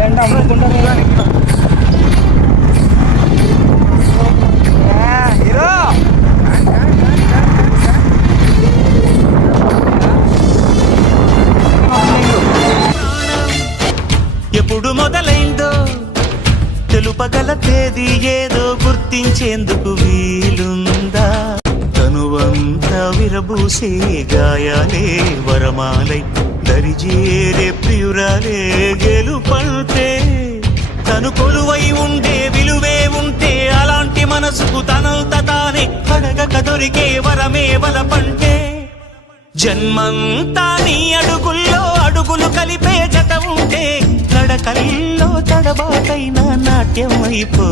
ఏంటి అమ్ముకుంటాను హీరో ఎప్పుడు మొదలైందో తెలుపగల తేదీ ఏదో గుర్తించేందుకు వీలుందా తనువంతా విరబూసే గాయాలే వరమాలై దరిజేరే ప్రియురాలే గెలుపంటే తను కొలువై ఉండే విలువే ఉంటే అలాంటి మనసుకు తనంత తానే అడగక దొరికే వరమే వలపంటే జన్మంతా నీ అడుగుల్లో అడుగులు కలిపే జత ఉంటే నడకల్లో తడబాటైన నాట్యం అయిపో